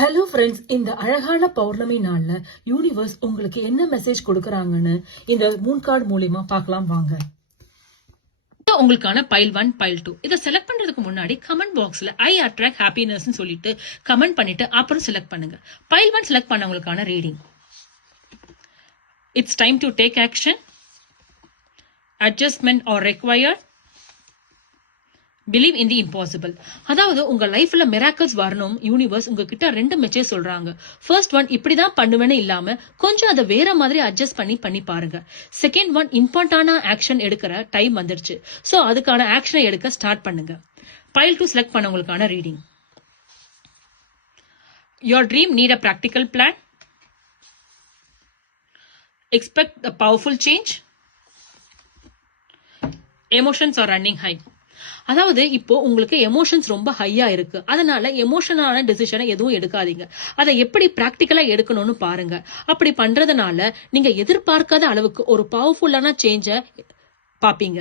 Hello friends, இந்த அழகான பௌர்ணமி நாள்ல யூனிவர்ஸ் உங்களுக்கு என்ன மெசேஜ் கொடுக்கறாங்கன்னு இந்த மூன் கார்டு மூலியமா பார்க்கலாம் வாங்க. உங்களுக்கான பைல் 1 பைல் 2 இதை செலக்ட் பண்றதுக்கு முன்னாடி கமெண்ட் பாக்ஸ்ல ஐ அட்ராக்ட் ஹாப்பினஸ் சொல்லிட்டு கமெண்ட் பண்ணிட்டு அப்புறம் செலக்ட் பண்ணுங்க. பைல் 1 செலக்ட் பண்ணவங்களுக்கான reading. It's time to take action. Adjustment are required. Believe in the impossible. அதாவது உங்க லைஃப்ல மிராக்கிள்ஸ் வரணும். யூனிவர்ஸ் உங்ககிட்ட 2 மெசேஜ் சொல்றாங்க. ஃபர்ஸ்ட் ஒன், இப்படிதான் பண்ணுவேன்னு இல்லாம கொஞ்சம் அதை வேற மாதிரி அட்ஜஸ்ட் பண்ணி பாருங்க. செகண்ட் ஒன், இம்பார்ட்டான ஆக்ஷன் எடுக்கிற டைம் வந்துருச்சு. சோ அதுக்கான ஆக்ஷனை எடுக்க ஸ்டார்ட் பண்ணுங்க. பைல் 2 செலக்ட் பண்ணவங்களுக்கான reading. Your dream need a practical plan. Expect a powerful change. Emotions are running high. அதாவது இப்போ உங்களுக்கு எமோஷன்ஸ் ரொம்ப ஹையா இருக்கு. அதனால எமோஷனலான டிசிஷனை எதுவும் எடுக்காதீங்க. அதை எப்படி பிராக்டிக்கலா எடுக்கணும்னு பாருங்க. அப்படி பண்றதுனால நீங்க எதிர்பார்க்காத அளவுக்கு ஒரு பவர்ஃபுல்லான சேஞ்ச பாப்பீங்க.